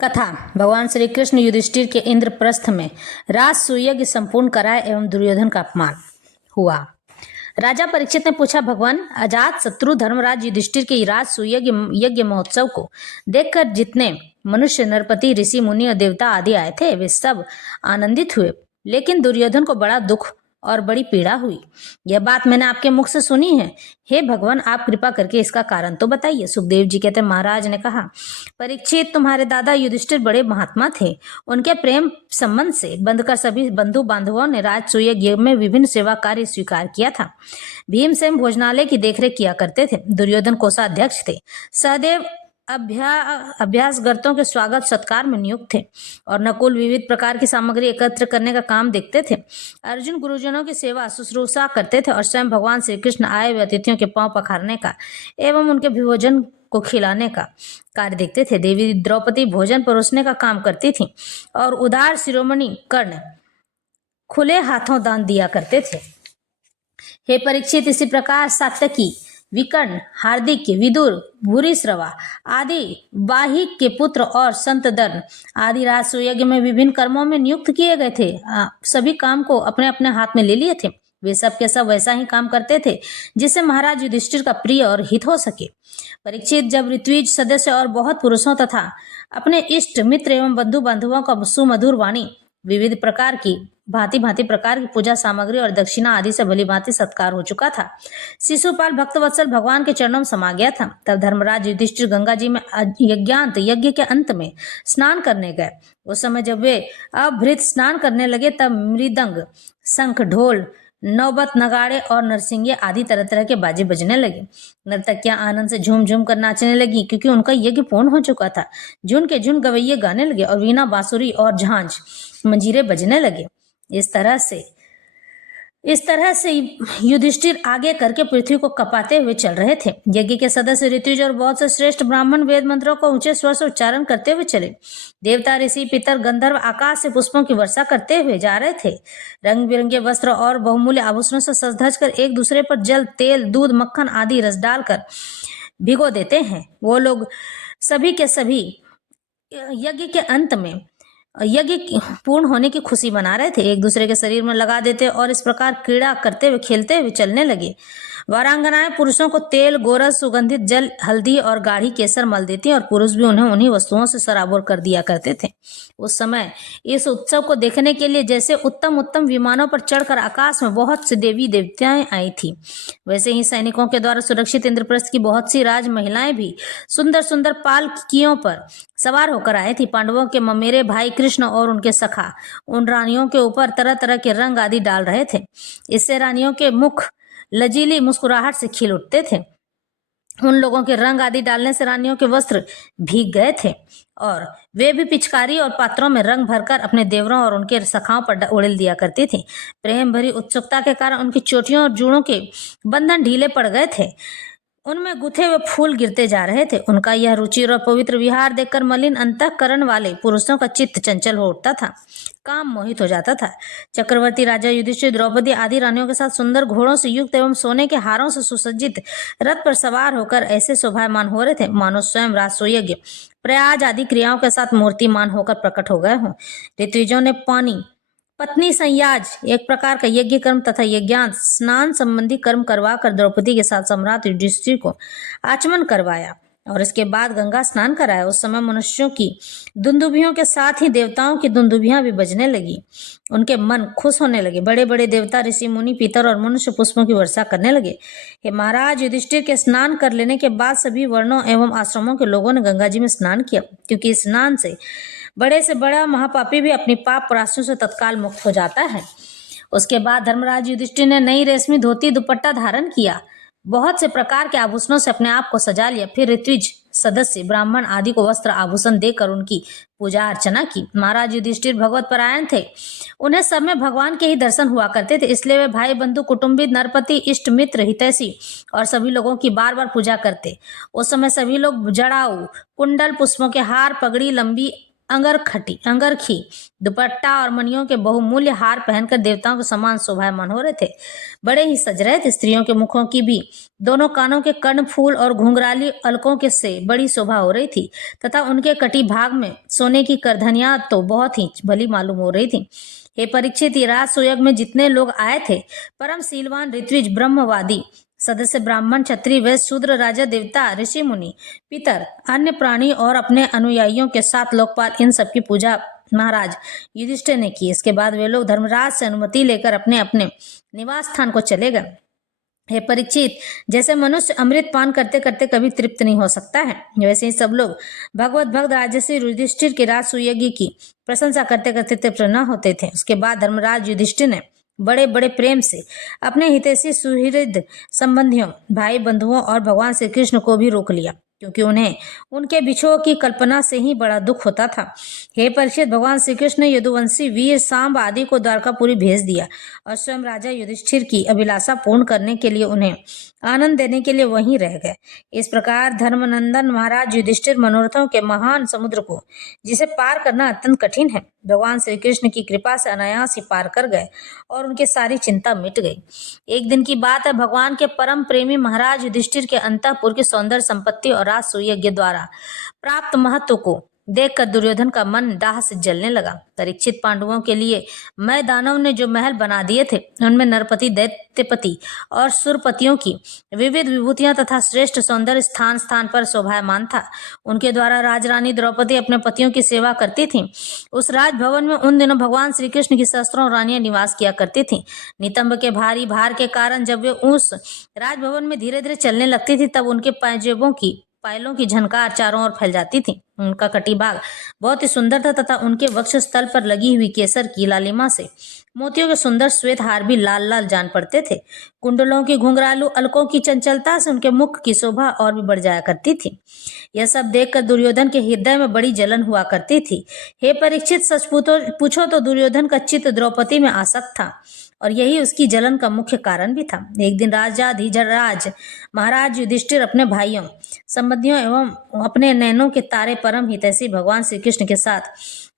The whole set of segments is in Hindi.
कथा। भगवान श्री कृष्ण युधिष्ठिर के इंद्रप्रस्थ में राजसूय संपूर्ण कराए एवं दुर्योधन का अपमान हुआ। राजा परीक्षित ने पूछा, भगवान, अजात शत्रु धर्मराज युधिष्ठिर के राजसूय यज्ञ महोत्सव को देखकर जितने मनुष्य, नरपति, ऋषि, मुनि और देवता आदि आए थे वे सब आनंदित हुए, लेकिन दुर्योधन को बड़ा दुख और बड़ी पीड़ा हुई। यह बात मैंने आपके मुख से सुनी है। हे भगवान, आप कृपा करके इसका कारण तो बताइए। सुखदेव जी कहते, महाराज ने कहा, परीक्षित, तुम्हारे दादा युधिष्ठिर बड़े महात्मा थे। उनके प्रेम संबंध से बंधकर सभी बंधु बांधवों ने राजसूय यज्ञ में विभिन्न सेवा कार्य स्वीकार किया था। भीमसेन भोजनालय की देखरेख किया करते थे। दुर्योधन कोषाध्यक्ष थे। सहदेव अभ्यासगर्तों के स्वागत सत्कार में नियुक्त थे और नकुल विविध प्रकार की सामग्री एकत्र करने का काम देखते थे। अर्जुन गुरुजनों की सेवा शुश्रूषा करते थे और स्वयं भगवान श्री कृष्ण आए हुए अतिथियों के पांव पखारने का एवं उनके भोजन को खिलाने का कार्य देखते थे। देवी द्रौपदी भोजन परोसने का काम करती थी और उदार शिरोमणि कर्ण खुले हाथों दान दिया करते थे। हे परीक्षित, इसी प्रकार सात्यकी, विकर्ण, हार्दिक, विदुर, भूरिश्रवा आदि वाहिक के पुत्र और संतदर्न आदि राजसूय में विभिन्न कर्मों में नियुक्त किए गए थे। सभी काम को अपने अपने हाथ में ले लिए थे। वे सब के सब वैसा ही काम करते थे जिससे महाराज युधिष्ठिर का प्रिय और हित हो सके। परीक्षित, जब ऋत्विज सदस्य और बहुत पुरुषों तथा अपने इष्ट मित्र एवं बंधु बांधवों का सुमधुर वाणी, विविध प्रकार की भांति भांति प्रकार की पूजा सामग्री और दक्षिणा आदि से भली भांति सत्कार हो चुका था, शिशुपाल भक्तवत्सल भगवान के चरणों में समा गया था। तब धर्मराज युधिष्ठिर गंगा जी में यज्ञांत यज्ञ के अंत में स्नान करने गए। उस समय जब वे अभृत स्नान करने लगे तब मृदंग, शंख, ढोल, नौबत, नगाड़े और नरसिंगे आदि तरह तरह के बाजे बजने लगे। नर्तकियां आनंद से झूम झूम कर नाचने लगी क्योंकि उनका यज्ञ पूर्ण हो चुका था। झुन के झुन गवैये गाने लगे और वीणा, बांसुरी और झांझ मंजीरे बजने लगे। इस तरह से युधिष्ठिर आगे करके पृथ्वी को कपाते हुए चल रहे थे। यज्ञ के सदस्य ऋत्विज और बहुत से श्रेष्ठ ब्राह्मण वेद मंत्रों को ऊंचे स्वर से उच्चारण करते हुए चले। देवता, ऋषि, पितर, गंधर्व आकाश से पुष्पों की वर्षा करते हुए जा रहे थे। रंग बिरंगे वस्त्र और बहुमूल्य आभूषणों से सज धज कर एक दूसरे पर जल, तेल, दूध, मक्खन आदि रस डालकर भिगो देते हैं। वो लोग सभी के सभी यज्ञ के अंत में यज्ञ पूर्ण होने की खुशी मना रहे थे। एक दूसरे के शरीर में लगा देते और इस प्रकार क्रीड़ा करते हुए खेलते हुए चलने लगे। वारांगनाएं पुरुषों को तेल, गोरस, सुगंधित जल, हल्दी और गाढ़ी केसर मल देती और पुरुष भी उन्हें उन्हीं वस्तुओं से सराबोर कर दिया करते थे। उस समय इस उत्सव को देखने के लिए जैसे उत्तम उत्तम विमानों पर चढ़कर आकाश में बहुत सी देवी देवताएं आई थी, वैसे ही सैनिकों के द्वारा सुरक्षित इंद्रप्रस्थ की बहुत सी राज महिलाएं भी सुंदर सुंदर पालकियों पर सवार होकर आए थी। पांडवों के ममेरे भाई कृष्ण और उनके सखा उन रानियों के ऊपर तरह तरह के रंग आदि डाल रहे थे। इससे रानियों के मुख लजीली मुस्कुराहट से खिल उठते थे। उन लोगों के रंग आदि डालने से रानियों के वस्त्र भीग गए थे और वे भी पिचकारी और पात्रों में रंग भरकर अपने देवरों और उनके सखाओं पर उड़ेल दिया करती थी। प्रेम भरी उत्सुकता के कारण उनकी चोटियों और जूड़ों के बंधन ढीले पड़ गए थे। उनमें गुथे हुए फूल गिरते जा रहे थे। उनका यह रुचिर और पवित्र विहार देखकर मलिन अंतःकरण वाले पुरुषों का चित्त चंचल हो उठता था, काम मोहित हो जाता था। चक्रवर्ती राजा युधिष्ठिर द्रौपदी आदि रानियों के साथ सुंदर घोड़ों से युक्त एवं सोने के हारों से सुसज्जित रथ पर सवार होकर ऐसे शोभायमान हो रहे थे मानो स्वयं राजसूय प्रयाज आदि क्रियाओं के साथ मूर्तिमान होकर प्रकट हो गए हों। ऋत्विजों ने पानी, पत्नी संयाज, एक प्रकार का यज्ञ कर्म तथा यज्ञांत स्नान संबंधी कर्म करवाकर द्रौपदी के साथ सम्राट युधिष्ठिर को आचमन करवाया और इसके बाद गंगा स्नान कराया। उस समय मनुष्यों की दुंदुभियों के साथ ही देवताओं की दुंदुभियां भी बजने लगी। उनके मन खुश होने लगे। बड़े बड़े देवता, ऋषि, मुनि, पितर और मनुष्य पुष्पों की वर्षा करने लगे। हे महाराज युधिष्ठिर के स्नान कर लेने के बाद सभी वर्णों एवं आश्रमों के लोगों ने गंगा जी में स्नान किया, क्योंकि स्नान से बड़ा महापापी भी अपनी पाप प्राश्चियों से तत्काल मुक्त हो जाता है। उसके बाद धर्मराज युधिष्ठिर ने नई रेशमी धोती दुपट्टा धारण किया, बहुत से प्रकार के आभूषणों से अपने आप को सजा लिया। फिर ऋत्विज सदस्य, ब्राह्मण आदि को वस्त्र आभूषण देकर उनकी पूजा अर्चना की। महाराज युधिष्ठिर भगवत परायण थे। उन्हें सब में भगवान के ही दर्शन हुआ करते थे, इसलिए वे भाई, बंधु, कुटुंबी, नरपति, इष्ट मित्र, हितैषी और सभी लोगों की बार बार पूजा करते। उस समय सभी लोग जड़ाऊ, कुंडल, पुष्पों के हार, पगड़ी, लंबी अंगरखी दुपट्टा और मणियों के बहुमूल्य हार पहनकर देवताओं के समान शोभायमान हो रहे थे। बड़े ही सज रहे थे। स्त्रियों के मुखों की भी दोनों कानों के कर्णफूल और घुंघराली अलकों के से बड़ी शोभा हो रही थी तथा उनके कटी भाग में सोने की करधनियां तो बहुत ही भली मालूम हो रही थी। हे परीक्षित, ये राजसूयज्ञ में जितने लोग आए थे, परम शीलवान, ऋत्विज, ब्रह्मवादी सदस्य, ब्राह्मण, क्षत्रिय, वैश्य, शूद्र, राजा, देवता, ऋषि, मुनि, पितर, अन्य प्राणी और अपने अनुयायियों के साथ लोकपाल, इन सबकी पूजा महाराज युधिष्ठिर ने की। इसके बाद वे लोग धर्मराज से अनुमति लेकर अपने अपने निवास स्थान को चले गए। हे परीक्षित, जैसे मनुष्य अमृत पान करते करते कभी तृप्त नहीं हो सकता है, वैसे ही सब लोग भगवत भक्त राजर्षि युधिष्ठिर के राजसूयज्ञ की प्रशंसा करते करते तृप्त न होते थे। उसके बाद धर्मराज युधिष्ठिर ने बड़े बड़े प्रेम से अपने हितैषी सुहृद संबंधियों, भाई बंधुओं और भगवान श्री कृष्ण को भी रोक लिया, क्योंकि उन्हें उनके बिछोह की कल्पना से ही बड़ा दुख होता था। हे परीक्षित, भगवान श्री कृष्ण ने यदुवंशी वीर सांब आदि को द्वारकापुरी भेज दिया और स्वयं राजा युधिष्ठिर की अभिलाषा पूर्ण करने के लिए उन्हें आनंद देने के लिए वहीं रह गए। इस प्रकार धर्मनंदन महाराज युधिष्ठिर मनोरथों के महान समुद्र को, जिसे पार करना अत्यंत कठिन है, भगवान श्री कृष्ण की कृपा से अनायास ही पार कर गए और उनकी सारी चिंता मिट गई। एक दिन की बात है, भगवान के परम प्रेमी महाराज युधिष्ठिर के अंतःपुर की सौंदर्य संपत्ति और राजसूयज्ञ द्वारा प्राप्त महत्व को देखकर दुर्योधन का मन दाह से जलने लगा। परीक्षित, पांडवों के लिए मैं दानव ने जो महल बना दिए थे, उनमें नरपति, दैत्यपति और सुरपतियों की विविध विभूतियां तथा श्रेष्ठ सौंदर्य स्थान स्थान पर शोभायमान था। उनके द्वारा राजरानी द्रौपदी अपने पतियों की सेवा करती थी। उस राजभवन में उन दिनों भगवान श्री कृष्ण की सहस्त्रों रानियां निवास किया करती थी। नितंब के भारी भार के कारण जब वे उस राजभवन में धीरे धीरे चलने लगती थी, तब उनके पायजेबों की पायलों की झनकार चारों ओर फैल जाती थी। उनका कटिभाग बहुत ही सुंदर था तथा उनके वक्ष स्थल पर लगी हुई केसर की लालिमा से मोतियों के सुंदर श्वेत हार भी लाल लाल जान पड़ते थे। कुंडलों की घुंघरालू अलकों की चंचलता से उनके मुख की शोभा और भी बढ़ जाया करती थी। यह सब देखकर दुर्योधन के हृदय में बड़ी जलन हुआ करती थी। हे परीक्षित, सच पूछो तो दुर्योधन का चित्त द्रौपदी में आसक्त था और यही उसकी जलन का मुख्य कारण भी था। एक दिन राजा धीरज महाराज युधिष्ठिर अपने भाइयों, संबंधियों एवं अपने नैनों के तारे परम हितैषी भगवान श्री कृष्ण के साथ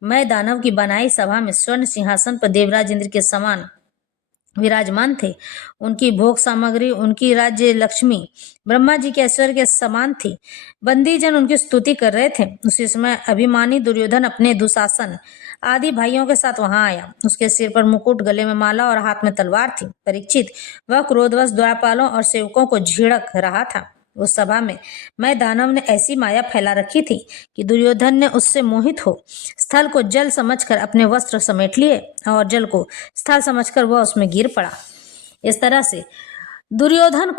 मैं दानव की बनाई सभा में स्वर्ण सिंहासन पर देवराज इंद्र के समान विराजमान थे। उनकी भोग सामग्री, उनकी राज्य लक्ष्मी ब्रह्मा जी के ऐश्वर्य के समान थी। बंदीजन उनकी स्तुति कर रहे थे। उसी समय अभिमानी दुर्योधन अपने दुशासन आदि भाइयों के साथ वहां आया। उसके सिर पर मुकुट, गले में माला और हाथ में तलवार थी। परीक्षित, वह क्रोधवश द्वारपालों और सेवकों को झिड़क रहा था। उस सभा में मैं दानव ने ऐसी माया फैला रखी थी कि दुर्योधन ने उससे मोहित हो स्थल को जल समझकर अपने वस्त्र समेट लिए और जल को स्थल समझकर वह उसमें गिर पड़ा। इस तरह से दुर्योधन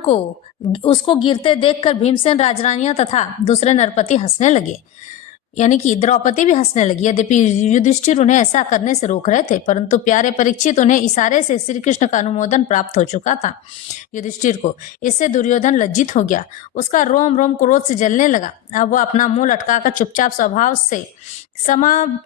को उसको गिरते देखकर भीमसेन, राजरानियां तथा दूसरे नरपति हंसने लगे, यानी कि द्रौपदी भी हंसने लगी। यद्यपि युधिष्ठिर उन्हें ऐसा करने से रोक रहे थे, परंतु प्यारे परीक्षित, उन्हें इशारे से श्री कृष्ण का अनुमोदन प्राप्त हो चुका था। युधिष्ठिर को इससे दुर्योधन लज्जित हो गया। उसका रोम रोम क्रोध से जलने लगा। अब वह अपना मुंह लटकाकर चुपचाप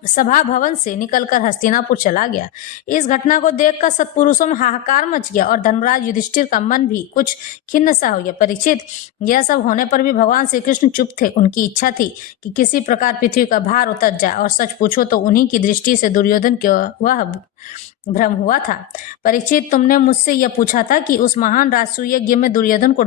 सभा भवन से निकलकर हस्तिनापुर चला गया। इस घटना को देखकर सत्पुरुषों में हाहाकार मच गया और धर्मराज युधिष्ठिर का मन भी कुछ खिन्न सा हो गया। परीक्षित, यह सब होने पर भी भगवान श्री कृष्ण चुप थे। उनकी इच्छा थी कि किसी प्रकार पृथ्वी का भार उतर जाए, और सच पूछो तो उन्हीं की दृष्टि से दुर्योधन को वह भ्रम हुआ था। परीक्षित, तुमने मुझसे यह पूछा था कि उस महान राजसूय यज्ञ में दुर्योधन को